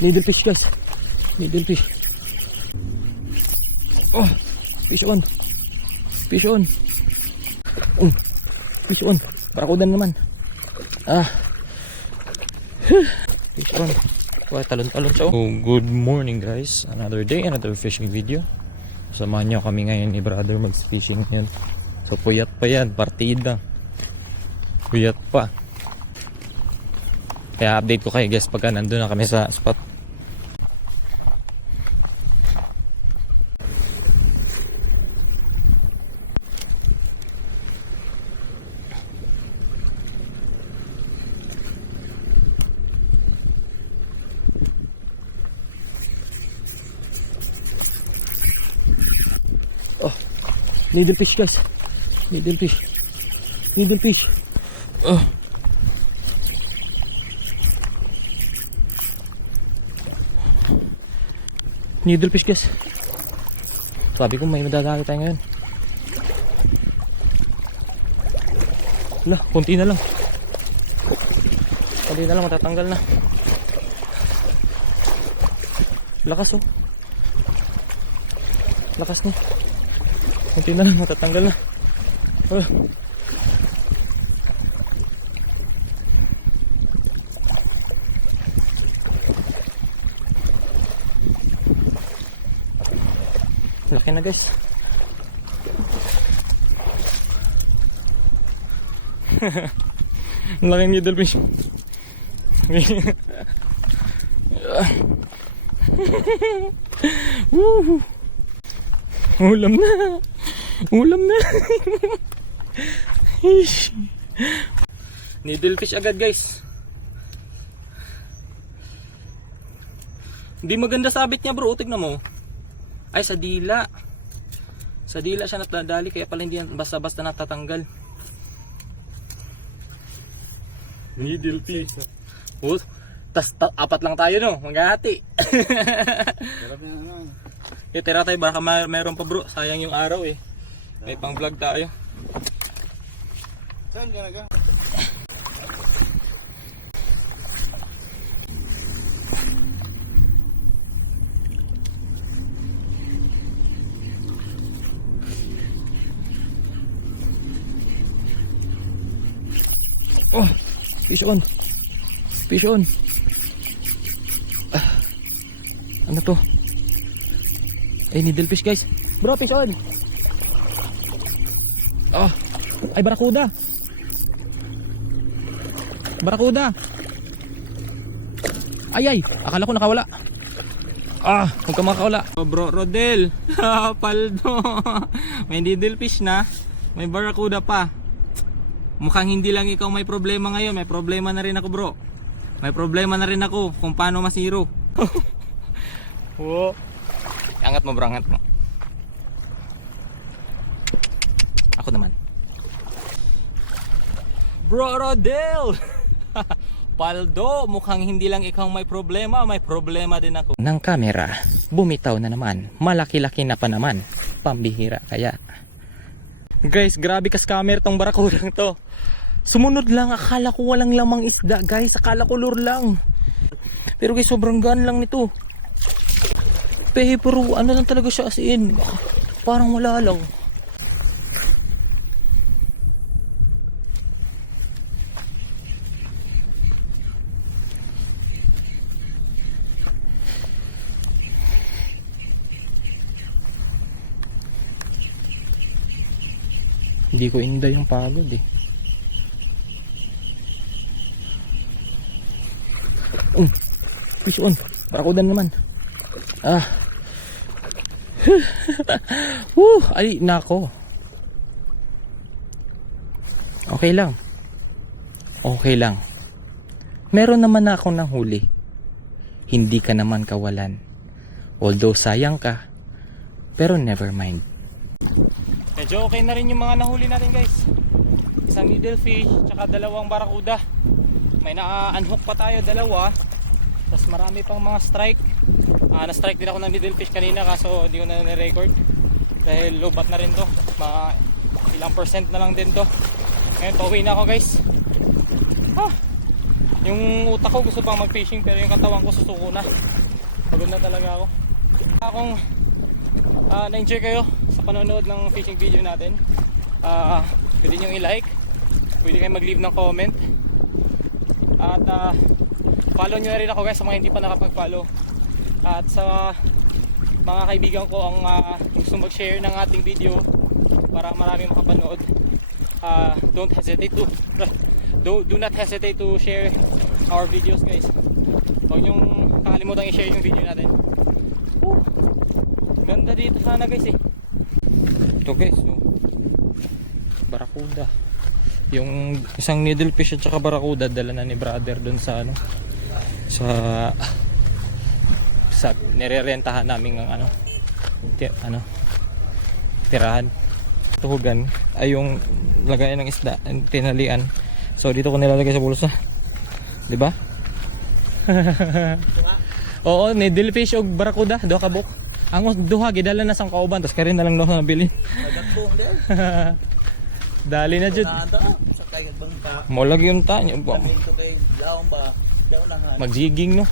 Needlefish guys. Needlefish. Oh, fish on. Fish on. Fish on. Barakuda naman. Fish on. Wah, talon-talon siya. Oh, good morning guys. Another day, another fishing video. Samahan nyo kami ngayon ni brother mag-fishing ngayon. So puyat pa yan, partida. Puyat pa. Kaya update ko kayo guys pagka nandun na kami sa spot. Oh, needlefish guys. Needlefish. Needlefish. Oh. Needlefish guys. Sabi ko may madadali tayo ngayon. Wala, konti na lang. Konti na lang, matatanggal na. Lakas oh. Lakas niya. Konti na lang, matatanggal na. Laki na guys. Laking needlefish. Ulam na. Ulam na. Needlefish agad guys. Hindi maganda sabit niya bro. Tignan mo. Ay sa dila. Sa dila siya natadali. Kaya pala hindi yan basta-basta natatanggal. Needlefish. Oh, tas apat lang tayo no. Maghahati. Tira tayo baka meron pa bro. Sayang yung araw eh. May pang vlog tayo. Saan ka na? Oh, fish on. Fish on. Ano to? Ay, needlefish guys. Bro, fish on. Oh, ay barakuda. Barakuda. Ay, akala ko nakawala. Huwag ka makakawala. Oh, bro, Rodel. Paldo. May needlefish na. May barakuda pa. Mukhang hindi lang ikaw may problema ngayon. May problema na rin ako bro. May problema na rin ako kung paano masiro. Oh. Angat mo bro, angat mo. Ako naman. Bro Rodel. Paldo, mukhang hindi lang ikaw may problema din ako. Nang kamera, bumitaw na naman. Malaki-laki na pa naman. Pambihira kaya. Guys, grabe ka scammer tong barakudang to. Sumunod lang, akala ko walang lamang isda guys. Akala ko lure lang. Pero guys, sobrang gaan lang nito. Pero ano lang talaga siya as in. Parang wala lang. Hindi ko inday yung pagod eh. Fish on. Barakudan naman. Ay, nako. Okay lang. Okay lang. Meron naman na ako ng huli. Hindi ka naman kawalan. Although sayang ka, pero never mind. Medyo okay na rin yung mga nahuli natin guys. Isang needlefish, tsaka dalawang barakuda. May na-unhook pa tayo, dalawa. Tapos marami pang mga strike. Na-strike din ako ng needlefish kanina kaso hindi ko na na-record. Dahil low bat na rin to. Ilang percent na lang din to. Ngayon pauwi na ako guys. Yung utak ko gusto pang mag-fishing pero yung katawan ko susuko na. Pagod na talaga ako. Kung na-enjoy kayo sa panonood ng fishing video natin, pwede nyo i-like, pwede kayo mag-leave ng comment, at follow nyo na rin ako guys sa mga hindi pa nakapag-follow. At sa mga kaibigan ko ang gusto mag-share ng ating video para marami makapanood, do not hesitate to share our videos guys. Huwag nyong kakalimutan i-share yung video natin. Ganda dito sana guys eh. Ito guys, so, barakuda. Yung isang needlefish at saka barakuda dala na ni brother dun sa ano, sa nirerentahan namin ng tirahan. Tuhugan ay yung lagayan ng isda, tinalian. So dito ko nilalagay sa bulsa, di ba? Oo, needlefish o barakuda, duha ka buk. Ang duha gidala na sang kauban, tas karin na lang duha nabili. Dali na jud. Mo lagi yung tanyo. Magjiging no.